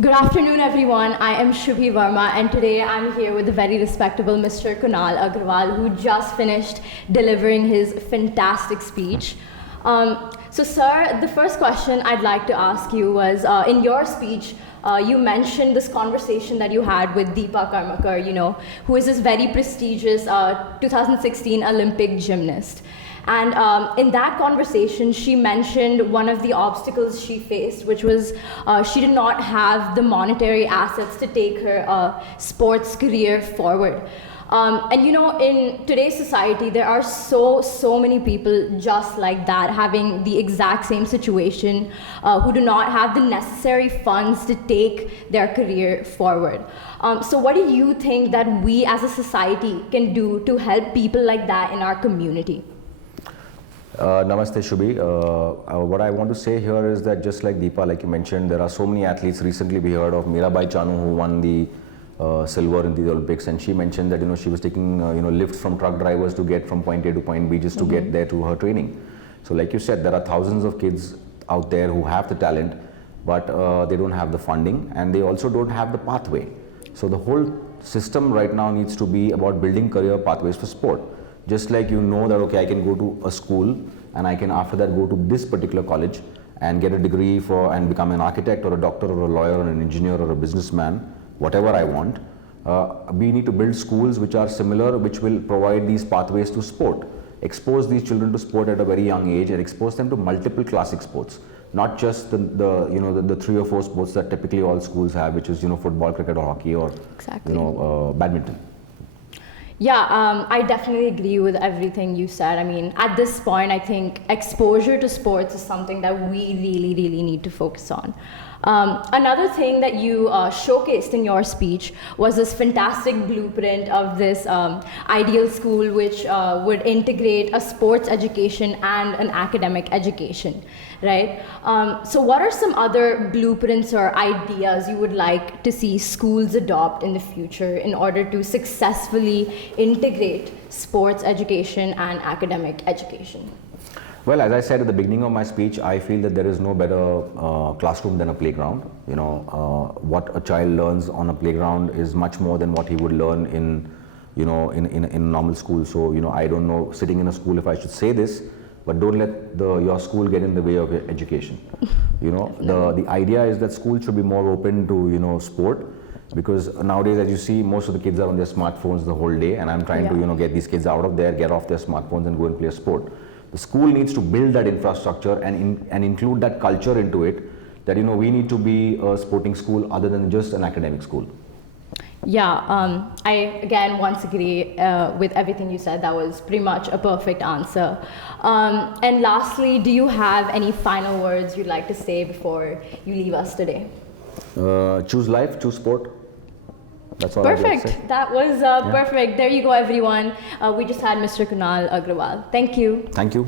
Good afternoon, everyone. I am Shubhi Verma, and today I'm here with the very respectable Mr. Kunal Agarwal, who just finished delivering his fantastic speech. So, sir, the first question I'd like to ask you was, in your speech, you mentioned this conversation that you had with Deepa Karmakar, who is this very prestigious 2016 Olympic gymnast. And in that conversation, she mentioned one of the obstacles she faced, which was she did not have the monetary assets to take her sports career forward. And in today's society, there are so many people just like that, having the exact same situation, who do not have the necessary funds to take their career forward. So what do you think that we as a society can do to help people like that in our community? Namaste Shubhi. What I want to say here is that just like Deepa, like you mentioned, there are so many athletes. Recently we heard of Mirabai Chanu, who won the silver in the Olympics, and she mentioned that she was taking lifts from truck drivers to get from point A to point B just to get there to her training. So like you said, there are thousands of kids out there who have the talent, but they don't have the funding, and they also don't have the pathway. So the whole system right now needs to be about building career pathways for sport. Just like that, okay, I can go to a school and I can after that go to this particular college and get a degree and become an architect or a doctor or a lawyer or an engineer or a businessman, whatever I want. We need to build schools which are similar, which will provide these pathways to sport, expose these children to sport at a very young age, and expose them to multiple classic sports, not just the 3 or 4 sports that typically all schools have, which is football, cricket or hockey, or badminton. Yeah, I definitely agree with everything you said. I mean, at this point, I think exposure to sports is something that we really need to focus on. Another thing that you showcased in your speech was this fantastic blueprint of this ideal school, which would integrate a sports education and an academic education, right? So what are some other blueprints or ideas you would like to see schools adopt in the future in order to successfully integrate sports education and academic education? Well, as I said at the beginning of my speech, I feel that there is no better classroom than a playground. What a child learns on a playground is much more than what he would learn in normal school. So, I don't know, sitting in a school, if I should say this, but don't let your school get in the way of your education. The idea is that school should be more open to, sport, because nowadays, as you see, most of the kids are on their smartphones the whole day, and I'm trying to, get these kids out of there, get off their smartphones and go and play a sport. The school needs to build that infrastructure and include that culture into it, that we need to be a sporting school other than just an academic school. Yeah, I again once agree with everything you said. That was pretty much a perfect answer. And lastly, do you have any final words you'd like to say before you leave us today? Choose life, choose sport. That's all. Perfect. That was perfect. There you go, everyone. We just had Mr. Kunal Agarwal. Thank you. Thank you.